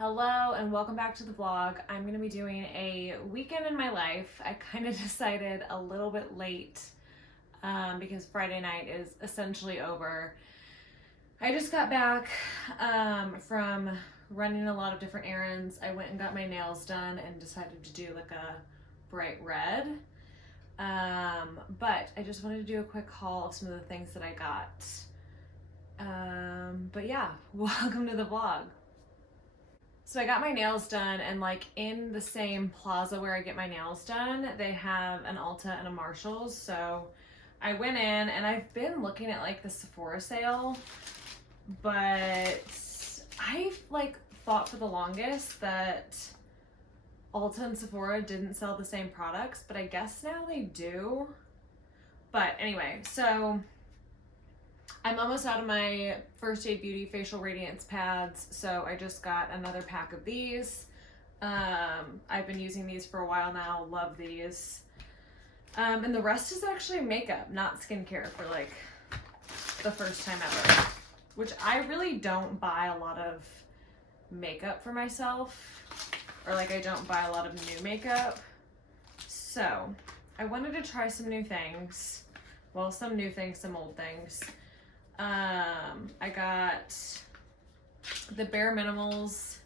Hello and welcome back to the vlog. I'm going to be doing a weekend in my life. I kind of decided a little bit late because Friday night is essentially over. I just got back from running a lot of different errands. I went and got my nails done and decided to do like a bright red. But I just wanted to do a quick haul of some of the things that I got. But yeah, welcome to the vlog. So I got my nails done, and like in the same plaza where I get my nails done, they have an Ulta and a Marshalls. So I went in, and I've been looking at like the Sephora sale, but I like thought for the longest that Ulta and Sephora didn't sell the same products, but I guess now they do. But anyway, so I'm almost out of my First Aid Beauty Facial Radiance pads, so I just got another pack of these. I've been using these for a while now, love these. And the rest is actually makeup, not skincare, for like the first time ever. Which I really don't buy a lot of makeup for myself, or like I don't buy a lot of new makeup. So I wanted to try some new things. Well, some new things, some old things. I got the Bare Minimals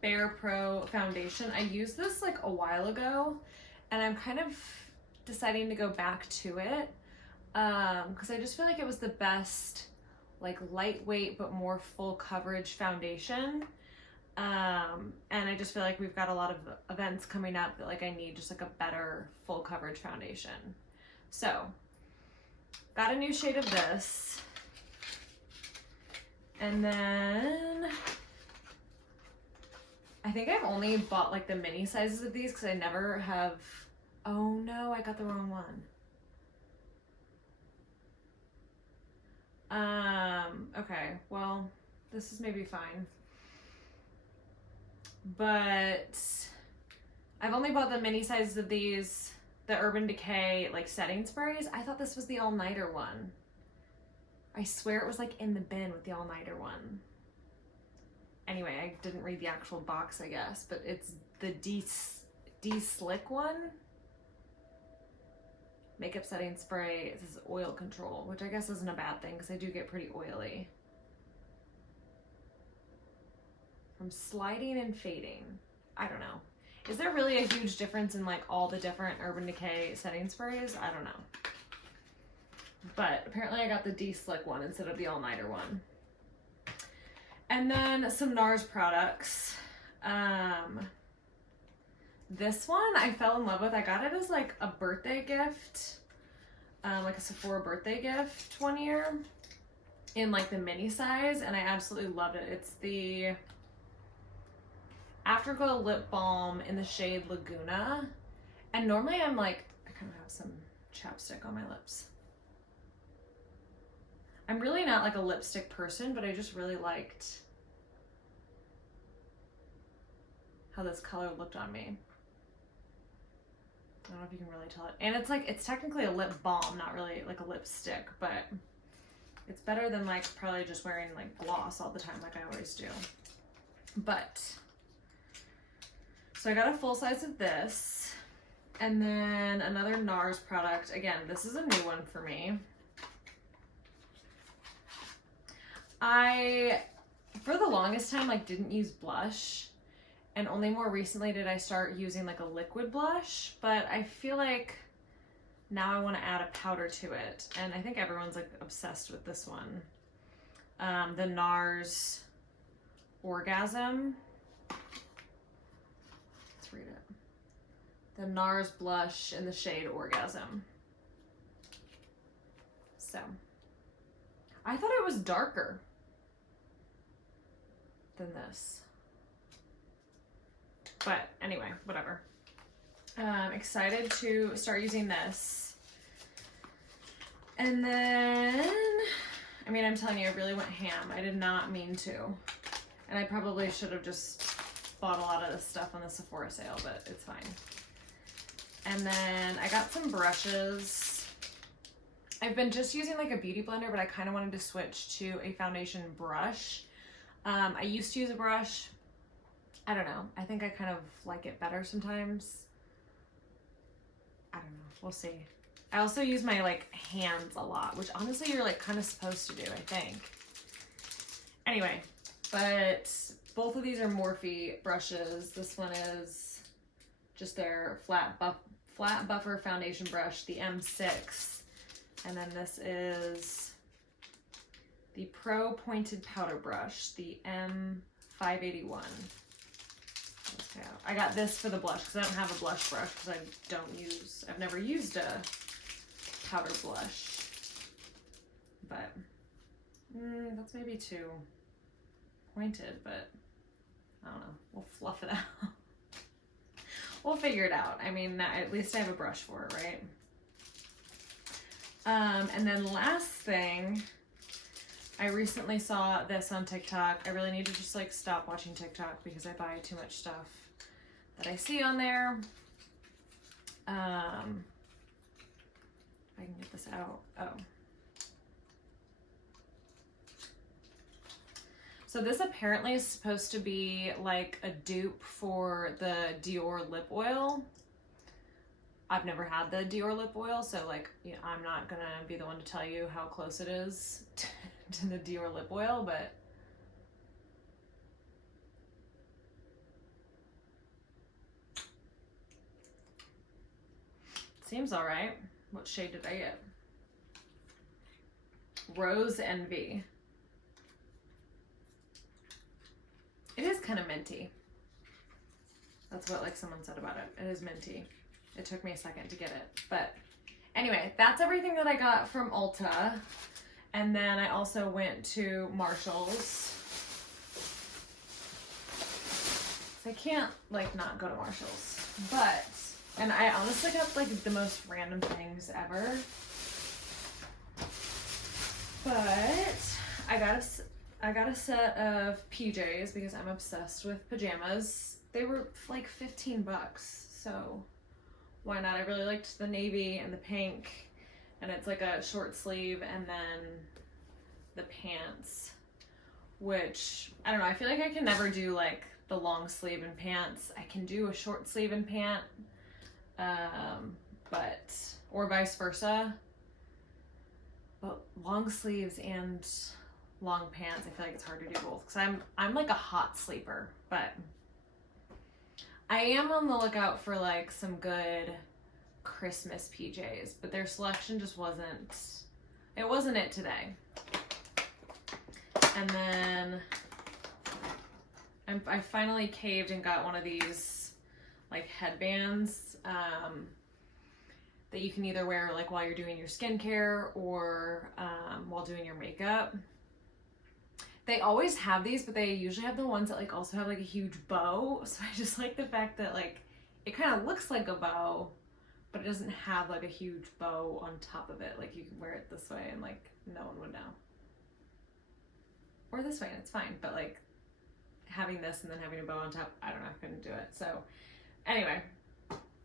Bare Pro foundation. I used this like a while ago, and I'm kind of deciding to go back to it because I just feel like it was the best like lightweight but more full coverage foundation. And I just feel like we've got a lot of events coming up that like I need just like a better full coverage foundation. So got a new shade of this. And then I think I've only bought like the mini sizes of these because I never have. Oh no, I got the wrong one. Okay, well, this is maybe fine. But I've only bought the mini sizes of these, the Urban Decay like setting sprays. I thought this was the all-nighter one. I swear it was like in the bin with the all-nighter one. Anyway, I didn't read the actual box, I guess, but it's the De-Slick one. Makeup setting spray. It says oil control, which I guess isn't a bad thing because I do get pretty oily. From sliding and fading. I don't know. Is there really a huge difference in like all the different Urban Decay setting sprays? I don't know. But apparently I got the De-Slick one instead of the all-nighter one. And then some NARS products. This one I fell in love with. I got it as like a birthday gift, like a Sephora birthday gift one year in like the mini size, and I absolutely loved it. It's the Afterglow Lip Balm in the shade Laguna. And normally I'm like, I kind of have some chapstick on my lips. I'm really not like a lipstick person, but I just really liked how this color looked on me. I don't know if you can really tell it. And it's like, it's technically a lip balm, not really like a lipstick, but it's better than like probably just wearing like gloss all the time like I always do. But, so I got a full size of this. And then another NARS product. Again, this is a new one for me. I, for the longest time, like didn't use blush, and only more recently did I start using like a liquid blush, but I feel like now I want to add a powder to it, and I think everyone's like obsessed with this one. The NARS Orgasm. Let's read it. The NARS blush in the shade Orgasm. So, I thought it was darker than this. But anyway, whatever. Excited to start using this. And then, I mean, I'm telling you, I really went ham. I did not mean to. And I probably should have just bought a lot of this stuff on the Sephora sale, but it's fine. And then I got some brushes. I've been just using like a beauty blender, but I kind of wanted to switch to a foundation brush. I used to use a brush. I don't know. I think I kind of like it better sometimes. I don't know. We'll see. I also use my like hands a lot, which honestly you're like kind of supposed to do, I think. Anyway, but both of these are Morphe brushes. This one is just their flat buffer foundation brush, the M6. And then this is the Pro Pointed Powder Brush, the M581. I got this for the blush because I don't have a blush brush because I've never used a powder blush. But that's maybe too pointed, but I don't know. We'll fluff it out. We'll figure it out. I mean, at least I have a brush for it, right? And then last thing, I recently saw this on TikTok. I really need to just like stop watching TikTok because I buy too much stuff that I see on there. If I can get this out. Oh. So this apparently is supposed to be like a dupe for the Dior lip oil. I've never had the Dior lip oil, so like, you know, I'm not gonna be the one to tell you how close it is to the Dior lip oil, but seems all right. What shade did I get? Rose Envy. It is kind of minty. That's what like someone said about it. It is minty. It took me a second to get it. But anyway, that's everything that I got from Ulta. And then I also went to Marshall's. So I can't like not go to Marshall's. But, and I honestly got like the most random things ever. But I got a set of PJs because I'm obsessed with pajamas. They were like $15, so why not? I really liked the navy and the pink, and it's like a short sleeve, and then the pants, which I don't know, I feel like I can never do like the long sleeve and pants. I can do a short sleeve and pant, but or vice versa. But long sleeves and long pants, I feel like it's hard to do both because I'm like a hot sleeper, but I am on the lookout for like some good Christmas PJs, but their selection just wasn't it today. And then I finally caved and got one of these like headbands that you can either wear like while you're doing your skincare or while doing your makeup. They always have these, but they usually have the ones that like also have like a huge bow. So I just like the fact that like it kind of looks like a bow, but it doesn't have like a huge bow on top of it. Like you can wear it this way and like no one would know. Or this way and it's fine. But like having this and then having a bow on top, I don't know, I couldn't do it. So anyway,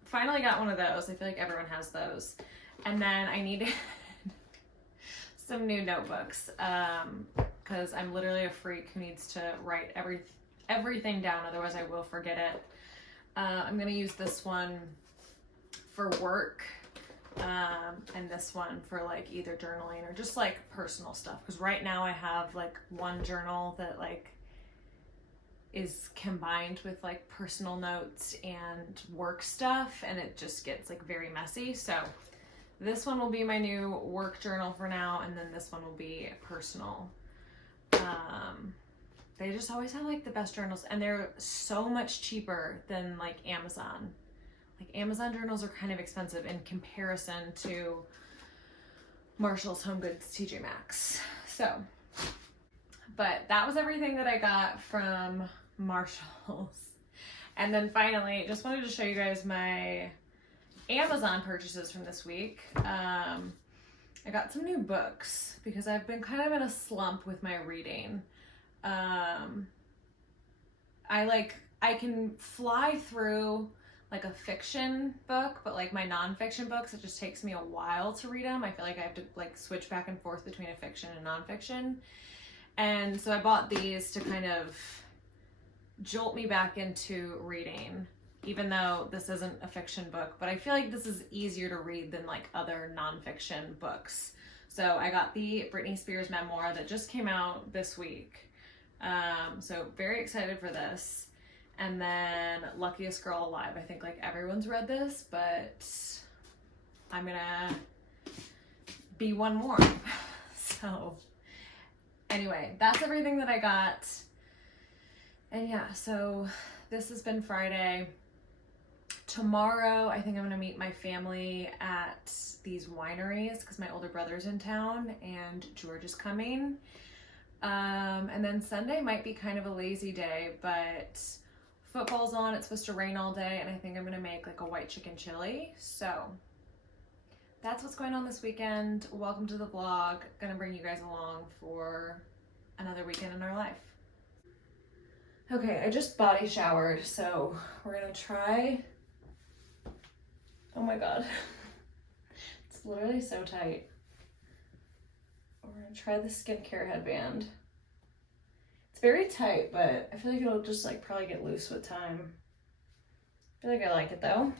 finally got one of those. I feel like everyone has those. And then I needed some new notebooks. Because I'm literally a freak who needs to write everything down, otherwise I will forget it. I'm gonna use this one for work, and this one for like either journaling or just like personal stuff. Because right now I have like one journal that like is combined with like personal notes and work stuff, and it just gets like very messy. So this one will be my new work journal for now, and then this one will be personal. They just always have like the best journals, and they're so much cheaper than like Amazon. Like Amazon journals are kind of expensive in comparison to Marshall's, Home Goods, TJ Maxx. So, but that was everything that I got from Marshall's. And then finally, just wanted to show you guys my Amazon purchases from this week. I got some new books because I've been kind of in a slump with my reading. I can fly through like a fiction book, but like my nonfiction books, it just takes me a while to read them. I feel like I have to like switch back and forth between a fiction and nonfiction. And so I bought these to kind of jolt me back into reading, even though this isn't a fiction book, but I feel like this is easier to read than like other nonfiction books. So I got the Britney Spears memoir that just came out this week. So very excited for this. And then Luckiest Girl Alive. I think like everyone's read this, but I'm gonna be one more. So anyway, that's everything that I got. And yeah, so this has been Friday. Tomorrow, I think I'm gonna meet my family at these wineries because my older brother's in town and George is coming. And then Sunday might be kind of a lazy day, but football's on. It's supposed to rain all day, and I think I'm gonna make like a white chicken chili. So that's what's going on this weekend. Welcome to the vlog. Gonna bring you guys along for another weekend in our life. Okay, I just body showered, so we're gonna try. Oh my God, it's literally so tight. We're gonna try the skincare headband. It's very tight, but I feel like it'll just like probably get loose with time. I feel like I like it though.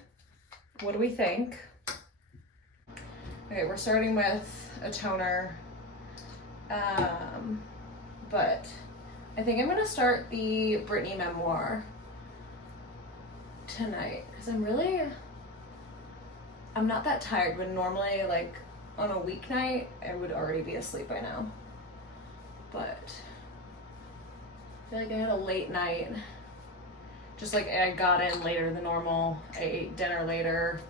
What do we think? Okay, we're starting with a toner, but I think I'm gonna start the Britney memoir tonight because I'm not that tired, when normally like on a weeknight I would already be asleep by now, but I feel like I had a late night, just like I got in later than normal. I ate dinner later,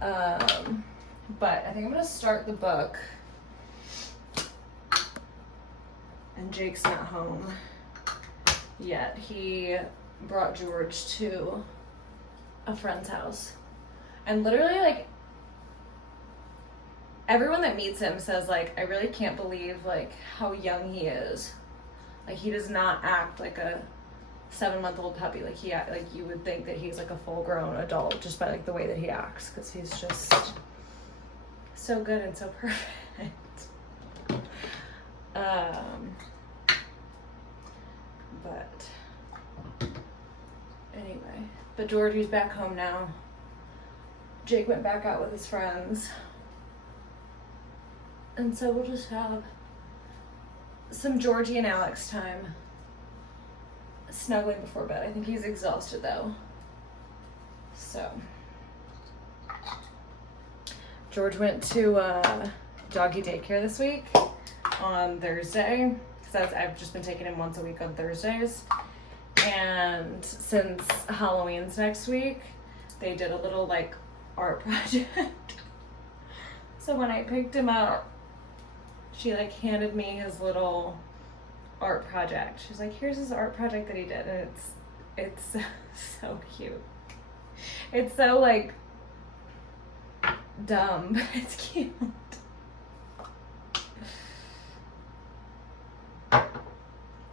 but I think I'm gonna start the book. And Jake's not home yet. He brought George to a friend's house. And literally, like, everyone that meets him says, like, I really can't believe, like, how young he is. Like, he does not act like a 7-month-old puppy. Like, like, you would think that he's, like, a full-grown adult just by, like, the way that he acts. Because he's just so good and so perfect. But anyway, but Georgie's back home now. Jake went back out with his friends. And so we'll just have some Georgie and Alex time snuggling before bed. I think he's exhausted though. So George went to doggy daycare this week on Thursday. I've just been taking him once a week on Thursdays. And since Halloween's next week, they did a little like art project. So when I picked him up, she like handed me his little art project. She's like, here's his art project that he did. And it's so cute. It's so like dumb, but it's cute.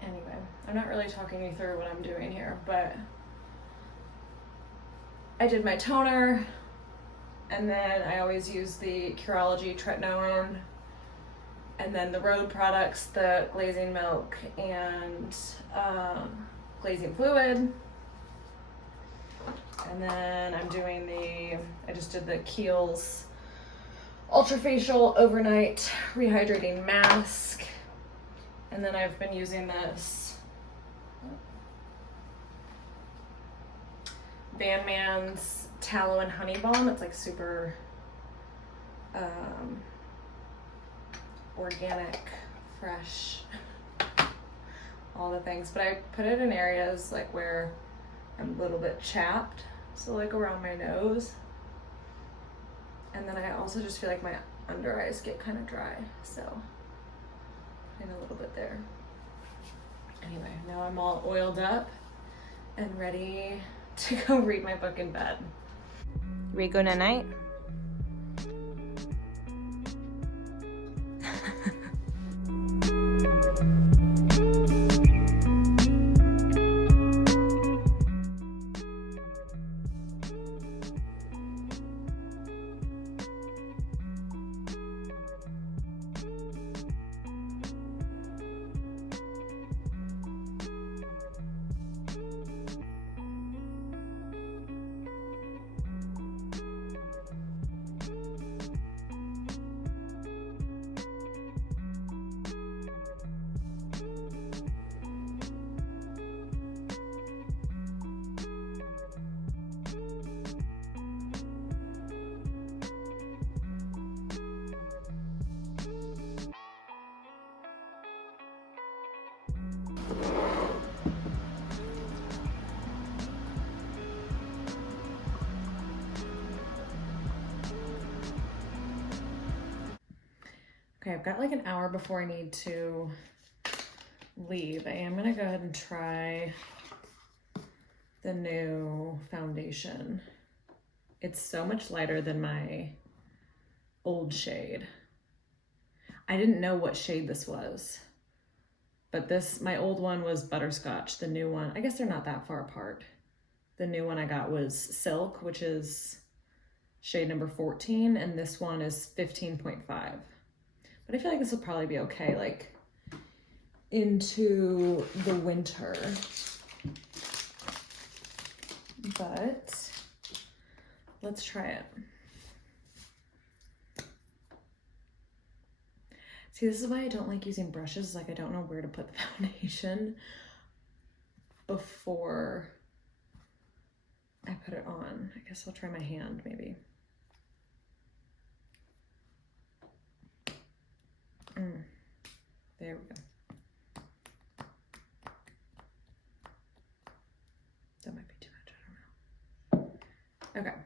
Anyway, I'm not really talking you through what I'm doing here, but I did my toner, and then I always use the Curology tretinoin, and then the Rhode products, the glazing milk and glazing fluid. And then I'm doing I just did the Kiehl's Ultrafacial Overnight Rehydrating Mask. And then I've been using this Van Man's Tallow and Honey Balm. It's like super organic, fresh, all the things. But I put it in areas like where I'm a little bit chapped, so like around my nose. And then I also just feel like my under eyes get kind of dry, so and a little bit there. Anyway, now I'm all oiled up and ready to go read my book in bed. We go night. Okay, I've got like an hour before I need to leave. I am gonna go ahead and try the new foundation. It's so much lighter than my old shade. I didn't know what shade this was, but my old one was butterscotch. The new one, I guess they're not that far apart. The new one I got was silk, which is shade number 14, and this one is 15.5. But I feel like this will probably be okay, like into the winter. But let's try it. See, this is why I don't like using brushes. Like, I don't know where to put the foundation before I put it on. I guess I'll try my hand maybe. There we go. That might be too much, I don't know. Okay.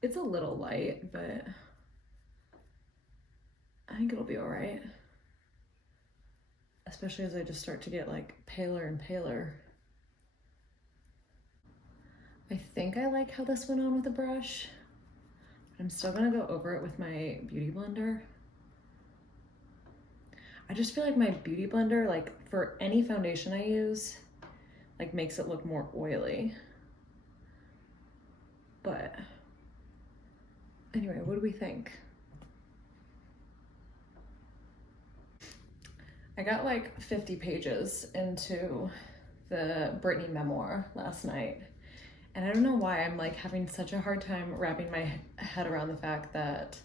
It's a little light, but I think it'll be all right. Especially as I just start to get like paler and paler. I think I like how this went on with the brush. I'm still gonna go over it with my beauty blender. I just feel like my beauty blender, like for any foundation I use, like makes it look more oily. But anyway, what do we think? I got like 50 pages into the Brittany memoir last night. And I don't know why I'm like having such a hard time wrapping my head around the fact that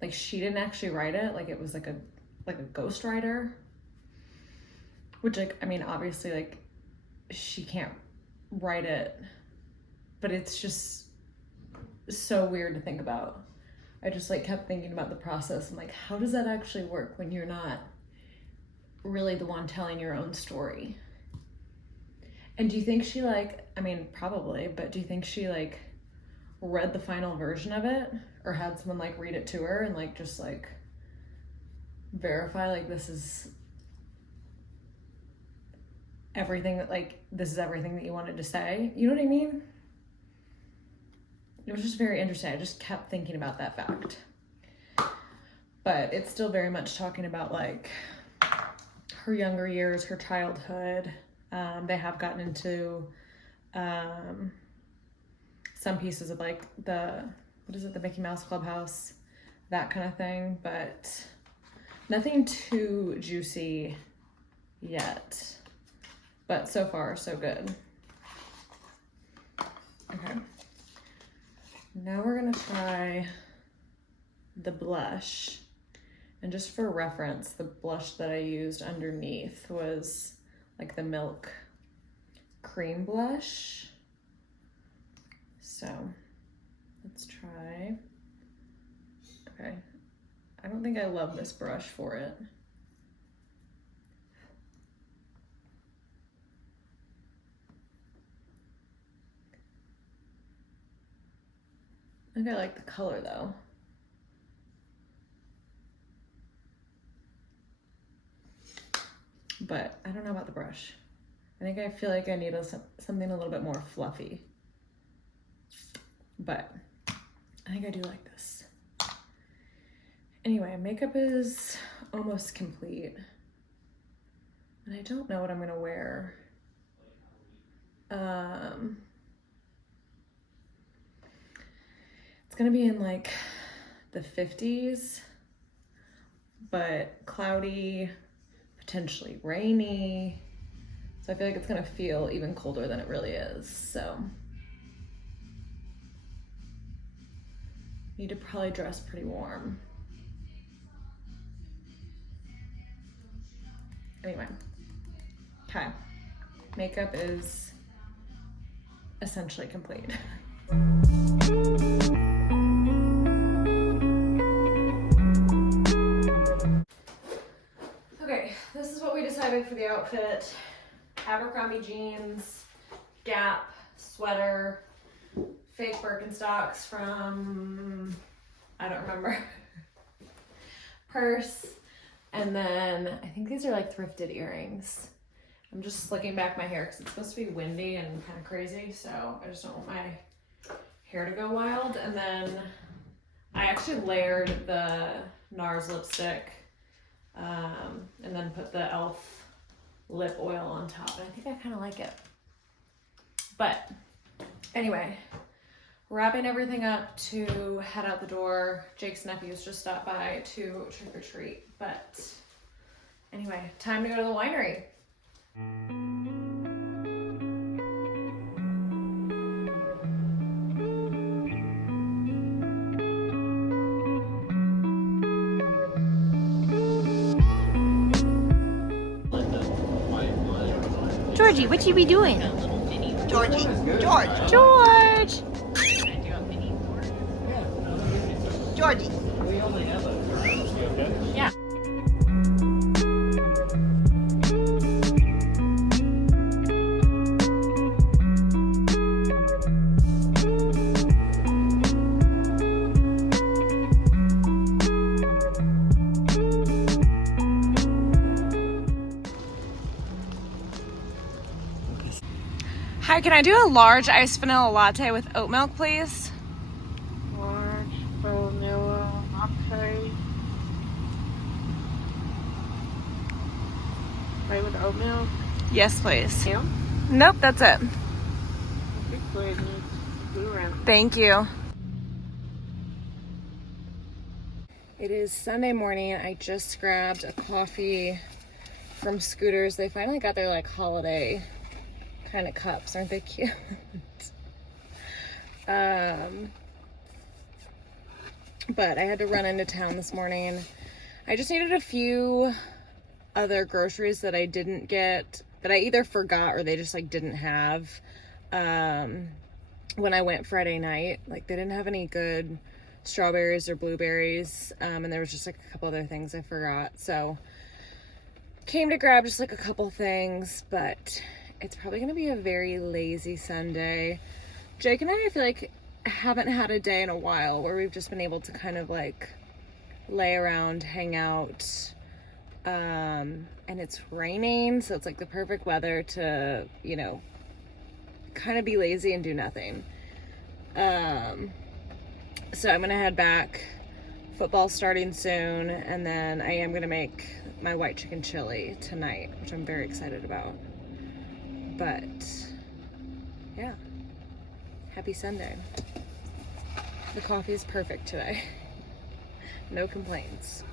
like she didn't actually write it. Like it was like a ghostwriter, which like, I mean, obviously like she can't write it, but it's just so weird to think about. I just like kept thinking about the process and like, how does that actually work when you're not really the one telling your own story? And do you think she like, I mean, probably, but do you think she like read the final version of it or had someone like read it to her and like just like verify like this is everything that like, this is everything that you wanted to say? You know what I mean? It was just very interesting. I just kept thinking about that fact. But it's still very much talking about like her younger years, her childhood. They have gotten into some pieces of like the Mickey Mouse Clubhouse, that kind of thing, but nothing too juicy yet. But so far, so good. Okay. Now we're gonna try the blush. And just for reference, the blush that I used underneath was like the Milk Cream blush. So let's try. Okay. I don't think I love this brush for it. I think I like the color though. But I don't know about the brush. I feel like I need something a little bit more fluffy. But I think I do like this. Anyway, makeup is almost complete. And I don't know what I'm gonna wear. It's gonna be in like the 50s, but cloudy, potentially rainy. So I feel like it's gonna feel even colder than it really is. So need to probably dress pretty warm. Anyway, okay. Makeup is essentially complete. Okay, this is what we decided for the outfit. Abercrombie jeans, Gap sweater, fake Birkenstocks from I don't remember. Purse. And then I think these are like thrifted earrings. I'm just slicking back my hair because it's supposed to be windy and kind of crazy. So I just don't want my hair to go wild. And then I actually layered the NARS lipstick and then put the e.l.f. lip oil on top. And I think I kind of like it. But anyway, wrapping everything up to head out the door. Jake's nephews just stopped by to trick or treat. But anyway, time to go to the winery. Georgie, what you be doing? Georgie, George, George! Georgie. Yeah. Hi, can I do a large iced vanilla latte with oat milk, please? Large vanilla latte. Right with oat milk. Yes, please. Yeah. Nope, that's it. Go ahead and go around. Thank you. It is Sunday morning. I just grabbed a coffee from Scooters. They finally got their like holiday kind of cups. Aren't they cute? But I had to run into town this morning. I just needed a few other groceries that I didn't get, that I either forgot or they just like didn't have when I went Friday night. Like they didn't have any good strawberries or blueberries, and there was just like a couple other things I forgot. So came to grab just like a couple things, but it's probably gonna be a very lazy Sunday. Jake and I feel like haven't had a day in a while where we've just been able to kind of like lay around, hang out, and it's raining, so it's like the perfect weather to, you know, kind of be lazy and do nothing. So I'm gonna head back. Football's starting soon, and then I am gonna make my white chicken chili tonight, which I'm very excited about. But yeah, happy Sunday. The coffee is perfect today. No complaints.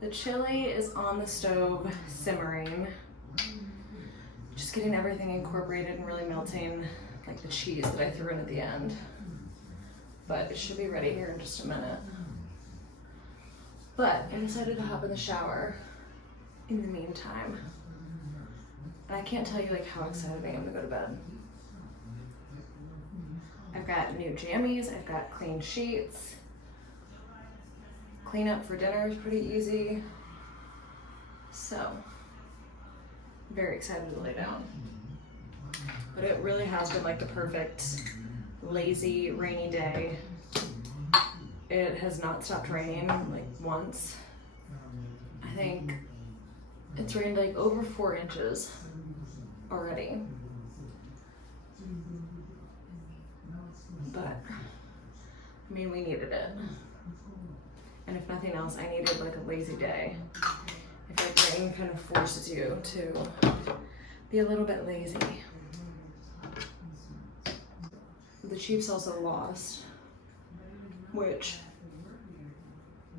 The chili is on the stove simmering. Just getting everything incorporated and really melting, like the cheese that I threw in at the end. But it should be ready here in just a minute. But I decided to hop in the shower in the meantime. And I can't tell you like how excited I am to go to bed. I've got new jammies, I've got clean sheets. Clean up for dinner is pretty easy. So, very excited to lay down. But it really has been like the perfect lazy rainy day. It has not stopped raining like once. I think it's rained like over 4 inches already. But I mean, we needed it. And if nothing else, I needed like a lazy day. If like rain kind of forces you to be a little bit lazy. The Chiefs also lost, which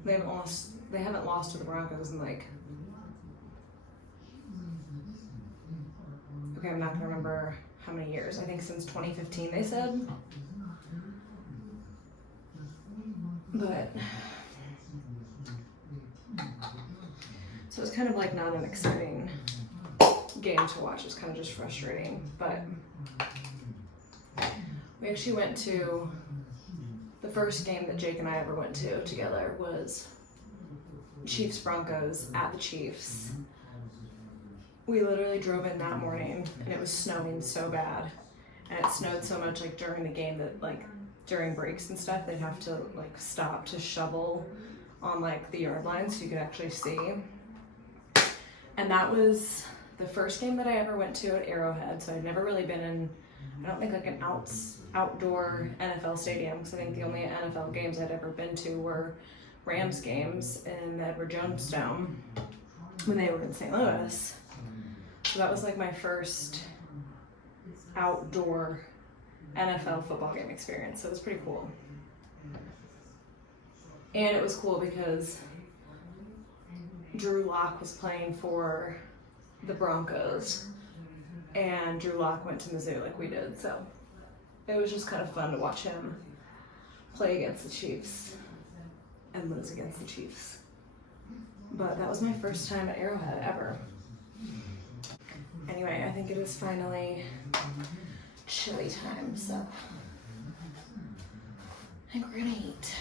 they haven't lost to the Broncos in like, okay, I'm not gonna remember how many years. I think since 2015 they said. But so it's kind of like not an exciting game to watch. It's kind of just frustrating. But we actually went to the first game that Jake and I ever went to together was Chiefs Broncos at the Chiefs. We literally drove in that morning and it was snowing so bad. And it snowed so much like during the game that like during breaks and stuff they'd have to like stop to shovel on like the yard line so you could actually see. And that was the first game that I ever went to at Arrowhead, so I'd never really been in, I don't think like an outdoor NFL stadium, because I think the only NFL games I'd ever been to were Rams games in the Edward Jones Dome when they were in St. Louis. So that was like my first outdoor NFL football game experience, so it was pretty cool. And it was cool because Drew Lock was playing for the Broncos, and Drew Lock went to Mizzou like we did, so it was just kind of fun to watch him play against the Chiefs and lose against the Chiefs. But that was my first time at Arrowhead ever. Anyway, I think it is finally chili time, so I think we're gonna eat.